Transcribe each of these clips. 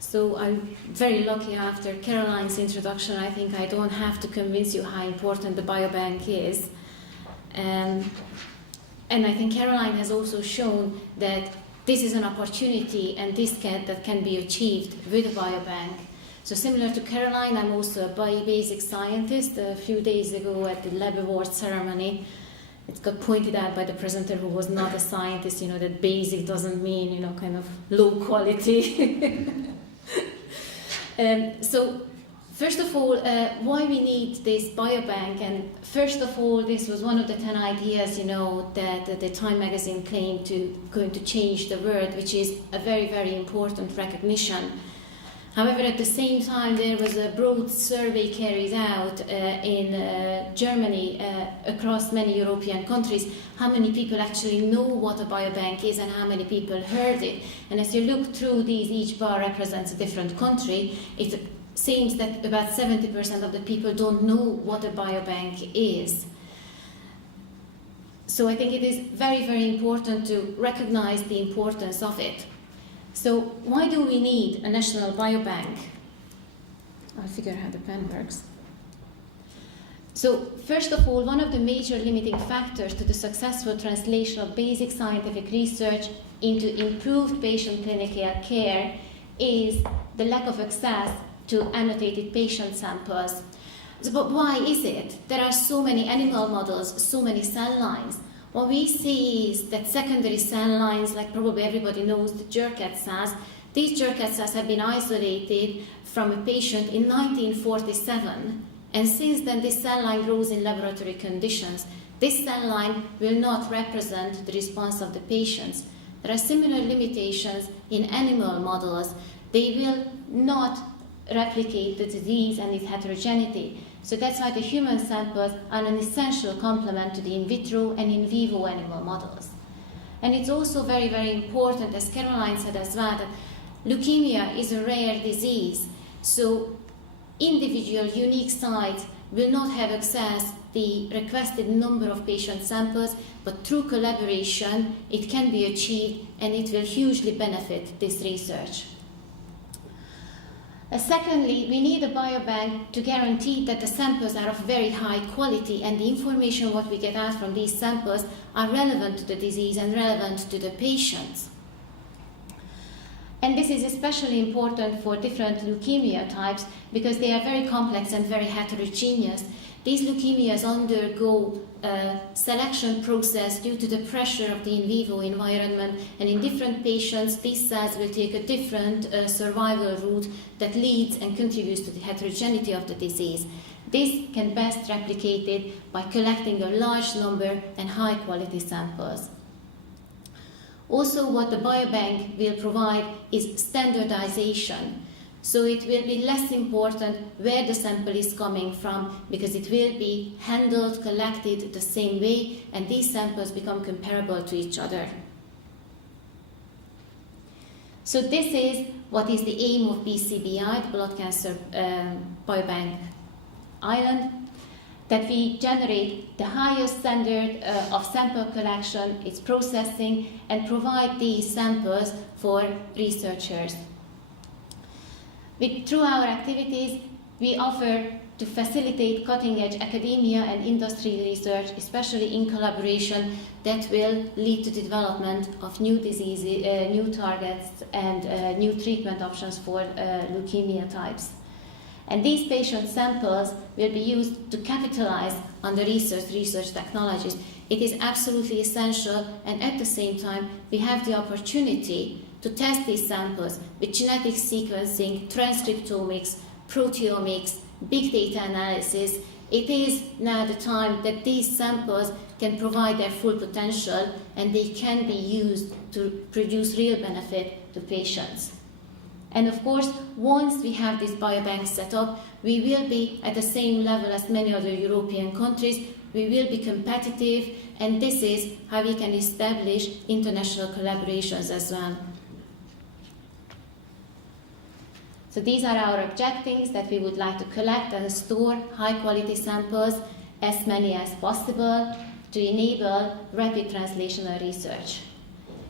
So I'm very lucky after Caroline's introduction. I think I don't have to convince you how important the Biobank is. And I think Caroline has also shown that this is an opportunity and that can be achieved with a Biobank. So similar to Caroline, I'm also a biobasic scientist. A few days ago at the Lab Award ceremony, it got pointed out by the presenter who was not a scientist, that basic doesn't mean, kind of low quality. So first of all, why we need this Biobank, and first of all, this was one of the 10 ideas, that the Time magazine claimed going to change the world, which is a very, very important recognition. However, at the same time, there was a broad survey carried out in Germany across many European countries, how many people actually know what a Biobank is and how many people heard it. And as you look through these, each bar represents a different country. It seems that about 70% of the people don't know what a Biobank is. So I think it is very, very important to recognize the importance of it. So why do we need a national biobank? I'll figure out how the pen works. So first of all, one of the major limiting factors to the successful translation of basic scientific research into improved patient clinical care is the lack of access to annotated patient samples. But why is it? There are so many animal models, so many cell lines. What we see is that secondary cell lines, like probably everybody knows the Jurkat cells, these Jurkat cells have been isolated from a patient in 1947, and since then this cell line grows in laboratory conditions. This cell line will not represent the response of the patients. There are similar limitations in animal models. They will not replicate the disease and its heterogeneity. So that's why the human samples are an essential complement to the in vitro and in vivo animal models. And it's also very, very important, as Caroline said as well, that leukemia is a rare disease. So individual unique sites will not have access the requested number of patient samples, but through collaboration it can be achieved and it will hugely benefit this research. Secondly, we need a biobank to guarantee that the samples are of very high quality and the information what we get out from these samples are relevant to the disease and relevant to the patients. And this is especially important for different leukemia types because they are very complex and very heterogeneous. These leukemias undergo a selection process due to the pressure of the in vivo environment, and in different patients, these cells will take a different survival route that leads and contributes to the heterogeneity of the disease. This can best replicated by collecting a large number and high-quality samples. Also, what the biobank will provide is standardization. So it will be less important where the sample is coming from because it will be handled, collected the same way, and these samples become comparable to each other. So this is what is the aim of BCBI, the Blood Cancer Biobank Island, that we generate the highest standard of sample collection, its processing, and provide these samples for researchers. Through our activities, we offer to facilitate cutting-edge academia and industry research, especially in collaboration, that will lead to the development of new diseases, new targets, and new treatment options for leukemia types. And these patient samples will be used to capitalize on the research technologies. It is absolutely essential, and at the same time, we have the opportunity to test these samples with genetic sequencing, transcriptomics, proteomics, big data analysis. It is now the time that these samples can provide their full potential and they can be used to produce real benefit to patients. And of course, once we have this biobank set up, we will be at the same level as many other European countries. We will be competitive, and this is how we can establish international collaborations as well. So these are our objectives, that we would like to collect and store high-quality samples, as many as possible, to enable rapid translational research.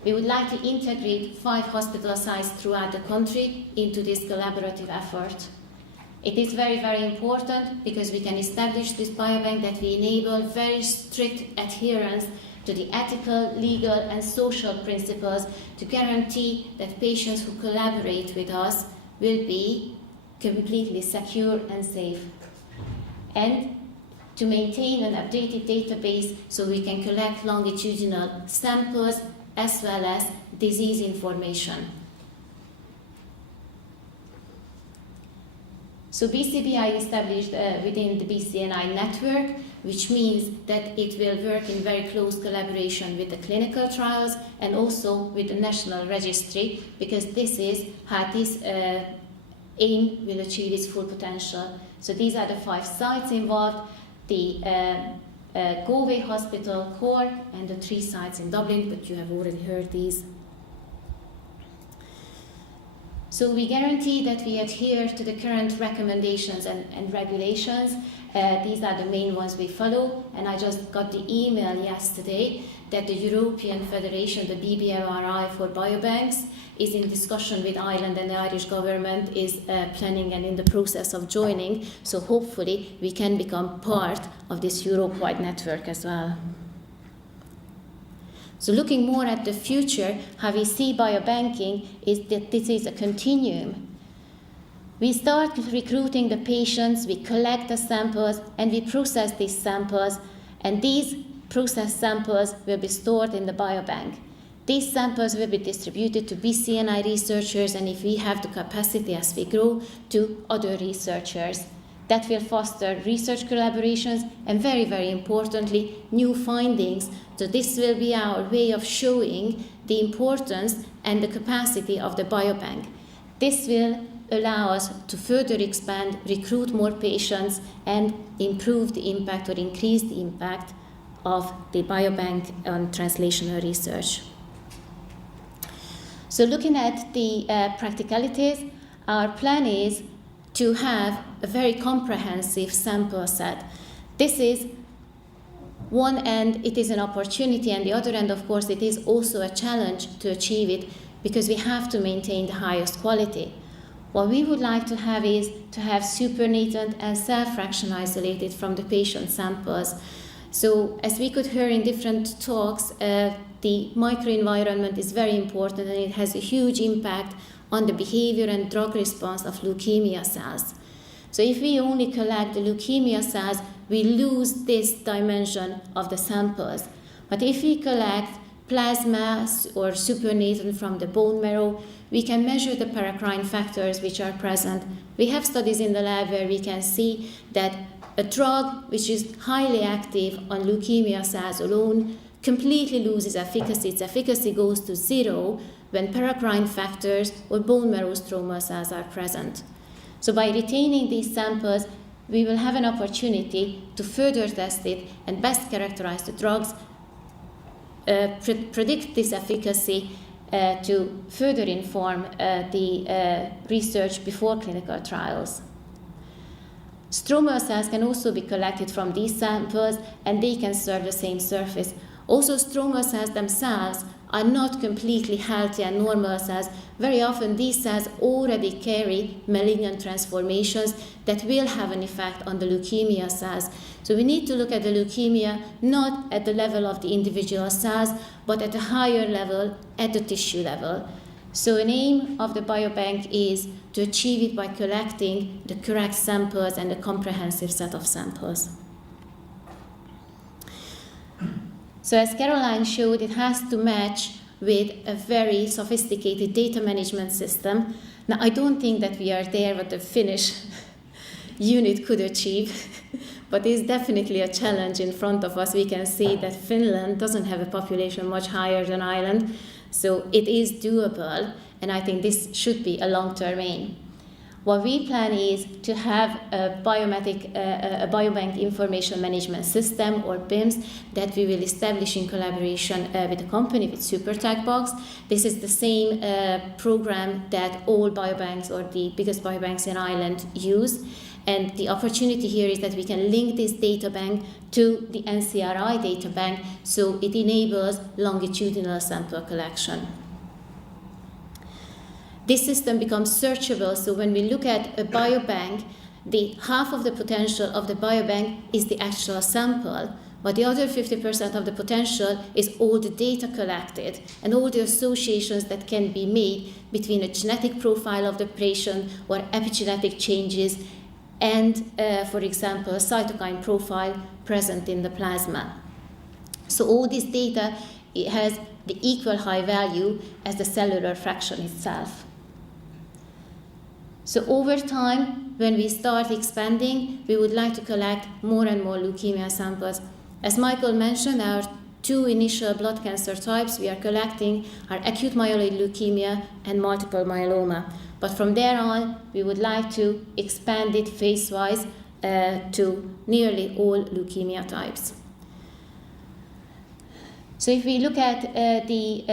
we would like to integrate 5 hospital sites throughout the country into this collaborative effort. It is very, very important because we can establish this biobank that we enable very strict adherence to the ethical, legal, and social principles to guarantee that patients who collaborate with us will be completely secure and safe. And to maintain an updated database so we can collect longitudinal samples as well as disease information. So BCBI established within the BCNI network, which means that it will work in very close collaboration with the clinical trials and also with the national registry, because this is how this aim will achieve its full potential. So these are the 5 sites involved, the Galway Hospital, Cork, and the 3 sites in Dublin, but you have already heard these. So we guarantee that we adhere to the current recommendations and regulations. These are the main ones we follow, and I just got the email yesterday that the European Federation, the BBRI for biobanks, is in discussion with Ireland, and the Irish government is planning and in the process of joining, so hopefully we can become part of this Europe-wide network as well. So looking more at the future, how we see biobanking is that this is a continuum. We start recruiting the patients, we collect the samples, and we process these samples, and these processed samples will be stored in the biobank. These samples will be distributed to BCNI researchers, and if we have the capacity as we grow, to other researchers. That will foster research collaborations and very, very importantly, new findings. So this will be our way of showing the importance and the capacity of the biobank. This will allow us to further expand, recruit more patients, and improve the impact or increase the impact of the biobank on translational research. So looking at the practicalities, our plan is to have a very comprehensive sample set. This is one end, it is an opportunity, and the other end, of course, it is also a challenge to achieve it because we have to maintain the highest quality. What we would like to have is to have supernatant and self-fraction isolated from the patient samples. So as we could hear in different talks, the microenvironment is very important, and it has a huge impact on the behavior and drug response of leukemia cells. So if we only collect the leukemia cells, we lose this dimension of the samples. But if we collect plasma or supernatant from the bone marrow, we can measure the paracrine factors which are present. We have studies in the lab where we can see that a drug which is highly active on leukemia cells alone completely loses efficacy. Its efficacy goes to 0 when paracrine factors or bone marrow stromal cells are present. So by retaining these samples, we will have an opportunity to further test it and best characterize the drugs, predict this efficacy to further inform the research before clinical trials. Stromal cells can also be collected from these samples, and they can serve the same surface. Also, stromal cells themselves are not completely healthy and normal cells. Very often these cells already carry malignant transformations that will have an effect on the leukemia cells. So we need to look at the leukemia not at the level of the individual cells, but at a higher level, at the tissue level. So an aim of the biobank is to achieve it by collecting the correct samples and a comprehensive set of samples. So as Caroline showed, it has to match with a very sophisticated data management system. Now, I don't think that we are there what the Finnish unit could achieve, but it's definitely a challenge in front of us. We can see that Finland doesn't have a population much higher than Ireland, so it is doable, and I think this should be a long-term aim. What we plan is to have a biobank information management system, or BIMS, that we will establish in collaboration with a company, with SuperTagBox. This is the same program that all biobanks or the biggest biobanks in Ireland use. And the opportunity here is that we can link this data bank to the NCRI data bank, so it enables longitudinal sample collection. This system becomes searchable, so when we look at a biobank, the half of the potential of the biobank is the actual sample, but the other 50% of the potential is all the data collected and all the associations that can be made between a genetic profile of the patient or epigenetic changes and, for example, a cytokine profile present in the plasma. So all this data, it has the equal high value as the cellular fraction itself. So over time, when we start expanding, we would like to collect more and more leukemia samples. As Michael mentioned, our two initial blood cancer types we are collecting are acute myeloid leukemia and multiple myeloma. But from there on, we would like to expand it phase-wise to nearly all leukemia types. So if we look at the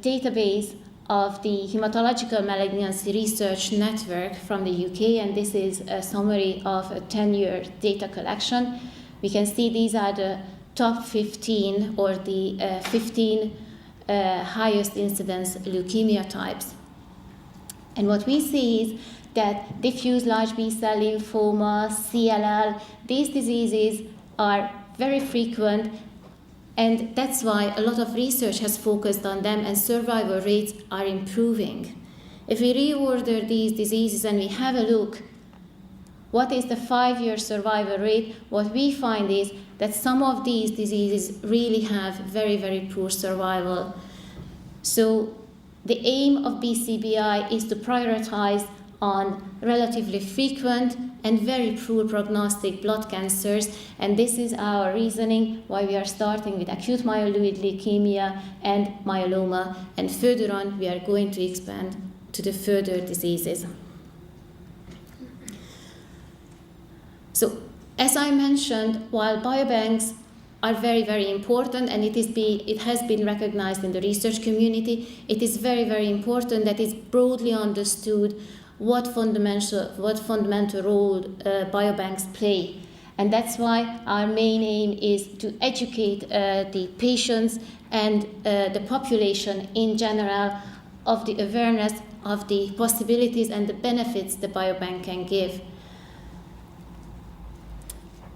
database of the Hematological Malignancy Research Network from the UK, and this is a summary of a 10-year data collection, we can see these are the top 15 or the 15 highest incidence leukemia types. And what we see is that diffuse large B-cell lymphoma, CLL, these diseases are very frequent, and that's why a lot of research has focused on them and survival rates are improving. If we reorder these diseases and we have a look, what is the 5-year survival rate? What we find is that some of these diseases really have very, very poor survival. So the aim of BCBI is to prioritize on relatively frequent and very poor prognostic blood cancers, and this is our reasoning why we are starting with acute myeloid leukemia and myeloma, and further on we are going to expand to the further diseases. So, as I mentioned, while biobanks are very, very important, and it has been recognized in the research community, it is very, very important that it's broadly understood what fundamental role biobanks play. And that's why our main aim is to educate the patients and the population in general of the awareness of the possibilities and the benefits the biobank can give.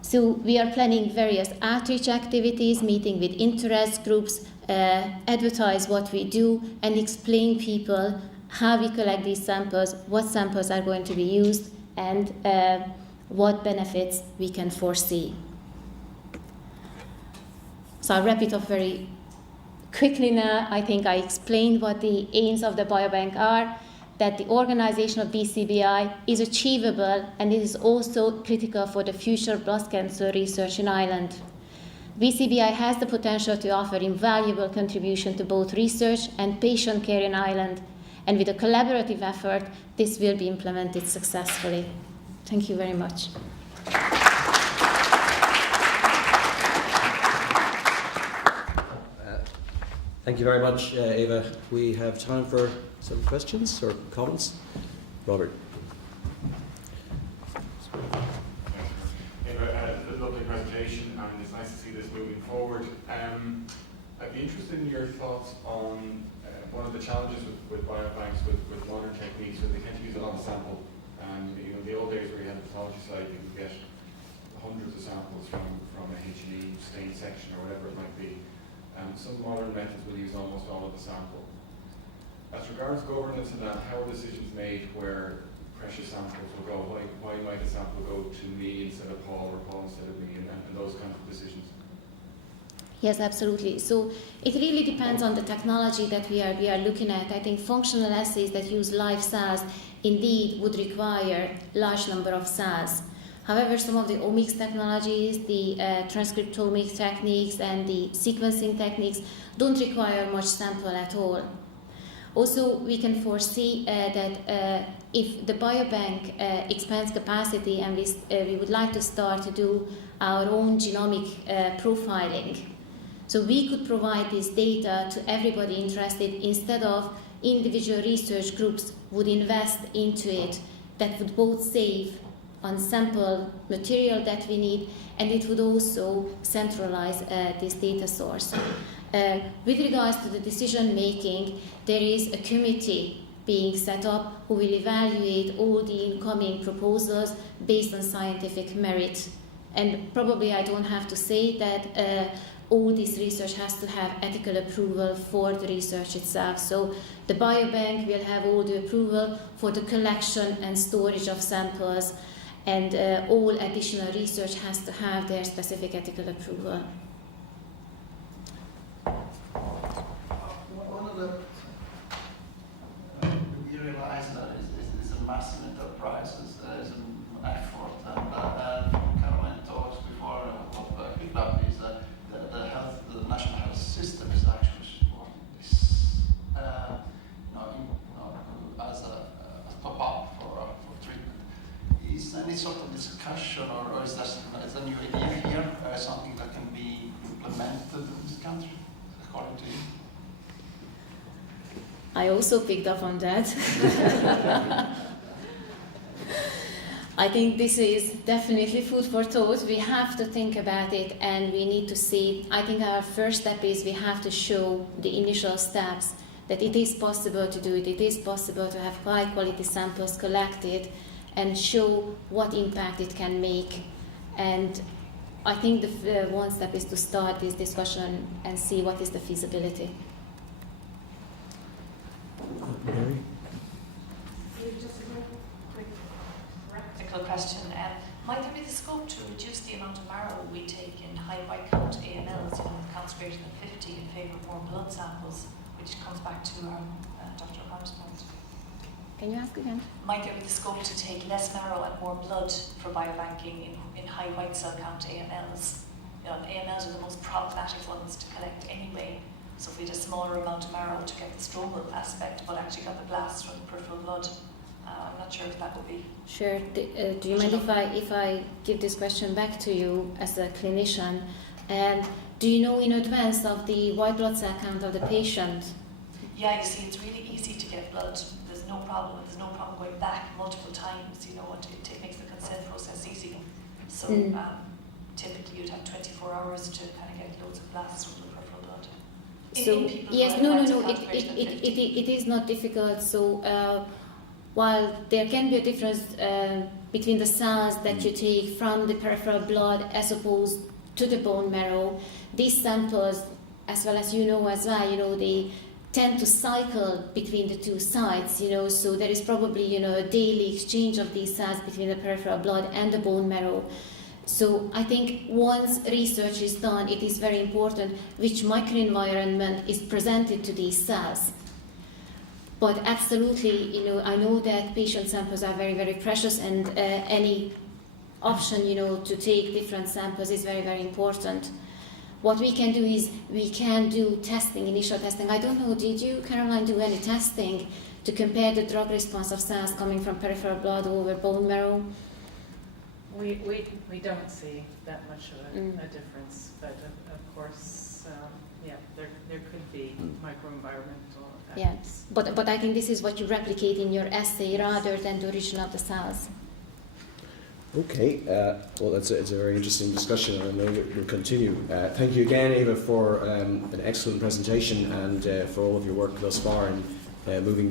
So we are planning various outreach activities, meeting with interest groups, advertise what we do, and explain people how we collect these samples, what samples are going to be used, and what benefits we can foresee. So I'll wrap it up very quickly now. I think I explained what the aims of the biobank are, that the organization of BCBI is achievable, and it is also critical for the future breast cancer research in Ireland. BCBI has the potential to offer invaluable contribution to both research and patient care in Ireland, and with a collaborative effort, this will be implemented successfully. Thank you very much. Thank you very much, Eva. We have time for some questions or comments. Robert. Eva, a lovely presentation, and it's nice to see this moving forward. I'd be interested in your thoughts on one of the challenges with biobanks with modern techniques, where they tend to use a lot of sample. In the old days where you had the pathology side, you could get hundreds of samples from a H&E stain section or whatever it might be. Some modern methods will use almost all of the sample. As regards governance and that, how are decisions made where precious samples will go? Why might a sample go to me instead of Paul, or Paul instead of me, and those kinds of decisions? Yes, absolutely. So it really depends on the technology that we are looking at. I think functional assays that use live cells indeed would require large number of cells. However, some of the omics technologies, the transcriptomic techniques and the sequencing techniques don't require much sample at all. Also, we can foresee that if the biobank expands capacity and we would like to start to do our own genomic profiling, so we could provide this data to everybody interested instead of individual research groups would invest into it. That would both save on sample material that we need, and it would also centralize this data source. With regards to the decision making, there is a committee being set up who will evaluate all the incoming proposals based on scientific merit. And probably I don't have to say that all this research has to have ethical approval for the research itself. So the Biobank will have all the approval for the collection and storage of samples, and all additional research has to have their specific ethical approval. One of the you realize that it's a massive enterprise, it's an effort, and Caroline talks before what I picked up is that the national health system is actually supporting this, as a top up for treatment. Is there any sort of discussion, or is there a new idea here, something that can be implemented in this country, according to you? I also picked up on that. I think this is definitely food for thought. We have to think about it, and we need to see. I think our first step is we have to show the initial steps that it is possible to do it. It is possible to have high quality samples collected and show what impact it can make. And I think the one step is to start this discussion and see what is the feasibility. Mary? Just a quick practical question. Might there be the scope to reduce the amount of marrow we take in high white count AMLs, with counts greater than 50, in favour of more blood samples, which comes back to Dr. O'Connor's point? Can you ask again? Might there be the scope to take less marrow and more blood for biobanking in high white cell count AMLs? AMLs are the most problematic ones to collect anyway. So if we had a smaller amount of marrow to get the stromal aspect, but actually got the blasts from the peripheral blood, I'm not sure if that would be. Sure. Do you mind if I give this question back to you as a clinician? Do you know in advance of the white blood cell count of the patient? Yeah, you see, it's really easy to get blood. There's no problem. There's no problem going back multiple times. It makes the consent process easy. So typically you'd have 24 hours to kind of get loads of blasts from the peripheral blood. So yes, no. It is not difficult. So while there can be a difference between the cells that you take from the peripheral blood as opposed to the bone marrow, these samples, as well as they tend to cycle between the two sites. So there is probably a daily exchange of these cells between the peripheral blood and the bone marrow. So I think once research is done, it is very important which microenvironment is presented to these cells. But absolutely, I know that patient samples are very, very precious, and any option, to take different samples is very, very important. What we can do is we can do testing, initial testing. I don't know, did you, Caroline, do any testing to compare the drug response of cells coming from peripheral blood over bone marrow? We don't see that much of a difference, but of course, there could be microenvironmental effects. Yes, but I think this is what you replicate in your assay rather than the origin of the cells. Okay, well, it's a very interesting discussion, and I know we'll continue. Thank you again, Eva, for an excellent presentation and for all of your work thus far in moving